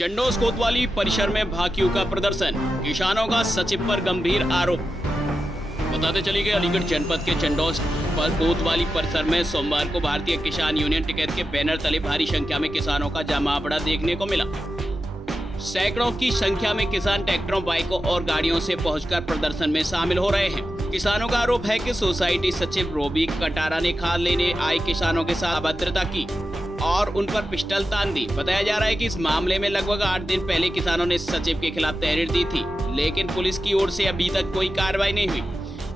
चंडोस कोतवाली परिसर में भाकियों का प्रदर्शन, किसानों का सचिव पर गंभीर आरोप। बताते चले कि अलीगढ़ जनपद के चंडोस कोतवाली परिसर में सोमवार को भारतीय किसान यूनियन टिकैत के बैनर तले भारी संख्या में किसानों का जमावड़ा देखने को मिला। सैकड़ों की संख्या में किसान ट्रैक्टरों, बाइकों और गाड़ियों से पहुंचकर प्रदर्शन में शामिल हो रहे हैं। किसानों का आरोप है कि सोसाइटी सचिव रोबी कटारा ने खाद लेने आए किसानों के साथ अभद्रता की और उन पर पिस्टल तान दी। बताया जा रहा है कि इस मामले में लगभग 8 दिन पहले किसानों ने सचिव के खिलाफ तहरीर दी थी, लेकिन पुलिस की ओर से अभी तक कोई कार्रवाई नहीं हुई।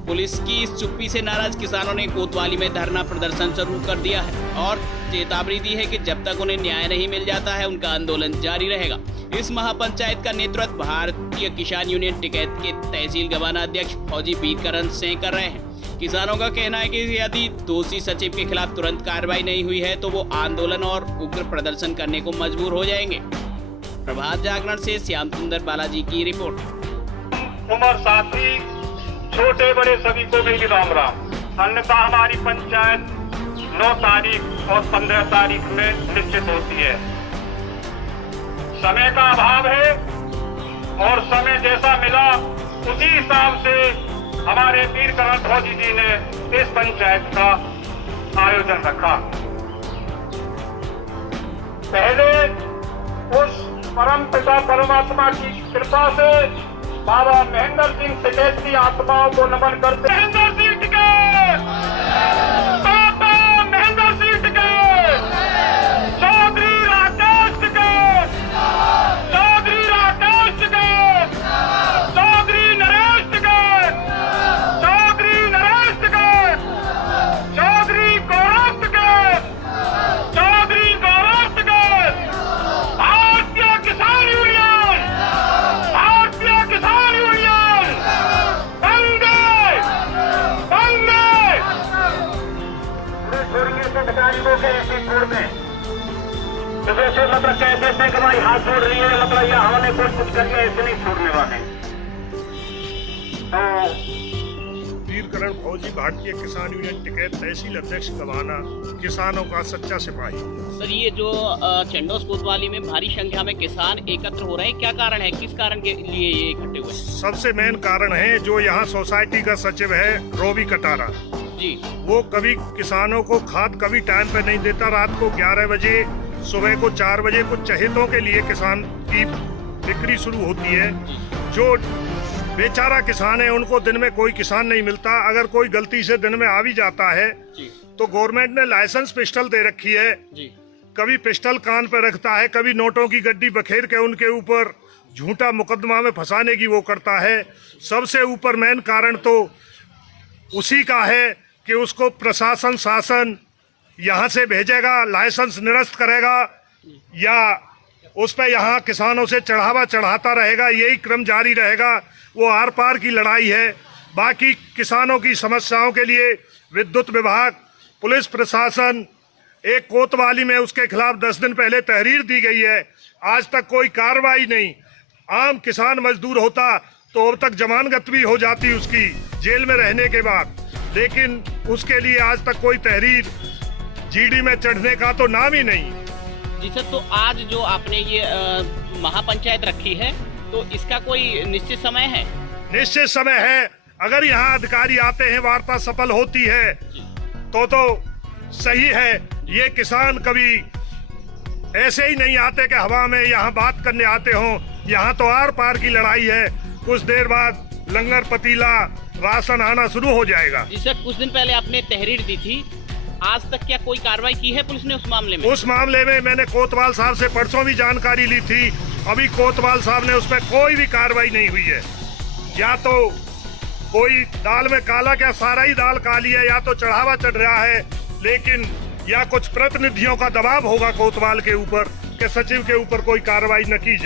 पुलिस की इस चुप्पी से नाराज किसानों ने कोतवाली में धरना प्रदर्शन शुरू कर दिया है और चेतावनी दी है कि जब तक उन्हें न्याय नहीं मिल जाता है उनका आंदोलन जारी रहेगा। इस महापंचायत का नेतृत्व भारतीय किसान यूनियन टिकैत के तहसील गवाना अध्यक्ष फौजी वीरकरण सिंह कर रहे हैं। किसानों का कहना है कि यदि दोषी सचिव के खिलाफ तुरंत कार्रवाई नहीं हुई है तो वो आंदोलन और उग्र प्रदर्शन करने को मजबूर हो जाएंगे। प्रभात जागरण से श्याम सुंदर बालाजी की रिपोर्ट। उमर साथी छोटे बड़े सभी को मेरी राम राम। अन्यथा हमारी पंचायत 9 तारीख और 15 तारीख में निश्चित होती है। समय का अभाव है और समय जैसा मिला उसी हिसाब से हमारे वीरकरण फौजी जी ने इस पंचायत का आयोजन रखा। पहले उस परम पिता परमात्मा की कृपा से बाबा महेंद्र सिंह टिकैत की आत्माओं को नमन करते। महेंद्र सिंह टिकैत, बाबा महेंद्र सिंह टिकैत, चौधरी राकेश टिकैत, चौधरी राकेश टिकैत, चौधरी नरेश टिकैत, चौधरी नरेश टिकैत, चौधरी गौरव टिकैत, चौधरी गौरव टिकैत, भारतीय किसान यूनियन, भारतीय किसान यूनियन, बंदे बंदे। छोड़िए से अधिकारियों के ऐसी छोड़ दें तो जैसे मतलब कहते थे कि भाई हाथ छोड़ रही है, मतलब यह हमने कुछ करिए, ऐसे नहीं छोड़ने वाले। वीरकरण फौजी भारतीय किसान यूनियन टिकैत तहसील अध्यक्ष गवाना, किसानों का सच्चा सिपाही। सर, ये जो चंडोस कोतवाली में भारी संख्या में किसान एकत्र हो रहे हैं, क्या कारण है, किस कारण के लिए ये इकट्ठे हुए? सबसे मेन कारण है जो यहाँ सोसाइटी का सचिव है रोबी कटारा जी, वो कभी किसानों को खाद कभी टाइम पे नहीं देता। रात को 11 बजे, सुबह को 4 बजे कुछ चहेतों के लिए किसान की बिक्री शुरू होती है। जो बेचारा किसान है उनको दिन में कोई किसान नहीं मिलता। अगर कोई गलती से दिन में आ भी जाता है तो गवर्नमेंट ने लाइसेंस पिस्टल दे रखी है जी। कभी पिस्टल कान पे रखता है, कभी नोटों की गड्डी बखेर के उनके ऊपर झूठा मुकदमा में फंसाने की वो करता है। सबसे ऊपर मेन कारण तो उसी का है कि उसको प्रशासन शासन यहाँ से भेजेगा, लाइसेंस निरस्त करेगा या उस पर यहाँ किसानों से चढ़ावा चढ़ाता रहेगा, यही क्रम जारी रहेगा। वो आर पार की लड़ाई है। बाकी किसानों की समस्याओं के लिए विद्युत विभाग, पुलिस प्रशासन, एक कोतवाली में उसके खिलाफ 10 दिन पहले तहरीर दी गई है, आज तक कोई कार्रवाई नहीं। आम किसान मजदूर होता तो अब तक जमानत भी हो जाती उसकी जेल में रहने के बाद, लेकिन उसके लिए आज तक कोई तहरीर जीडी में चढ़ने का तो नाम ही नहीं। जी सर, तो आज जो आपने ये महापंचायत रखी है तो इसका कोई निश्चित समय है? निश्चित समय है। अगर यहाँ अधिकारी आते हैं, वार्ता सफल होती है तो सही है। ये किसान कभी ऐसे ही नहीं आते कि हवा में यहाँ बात करने आते हों। यहाँ तो आर पार की लड़ाई है। कुछ देर बाद लंगर पतीला राशन आना शुरू हो जाएगा। जी सर, कुछ दिन पहले आपने तहरीर दी थी, आज तक क्या कोई कार्रवाई की है पुलिस ने उस मामले में? उस मामले में मैंने कोतवाल साहब से परसों भी जानकारी ली थी। अभी कोतवाल साहब ने उस पर कोई भी कार्रवाई नहीं हुई है। या तो कोई दाल में काला, क्या सारा ही दाल काली है, या तो चढ़ावा चढ़ रहा है, लेकिन या कुछ प्रतिनिधियों का दबाव होगा कोतवाल के ऊपर कि सचिव के ऊपर कोई कार्रवाई न की जाए।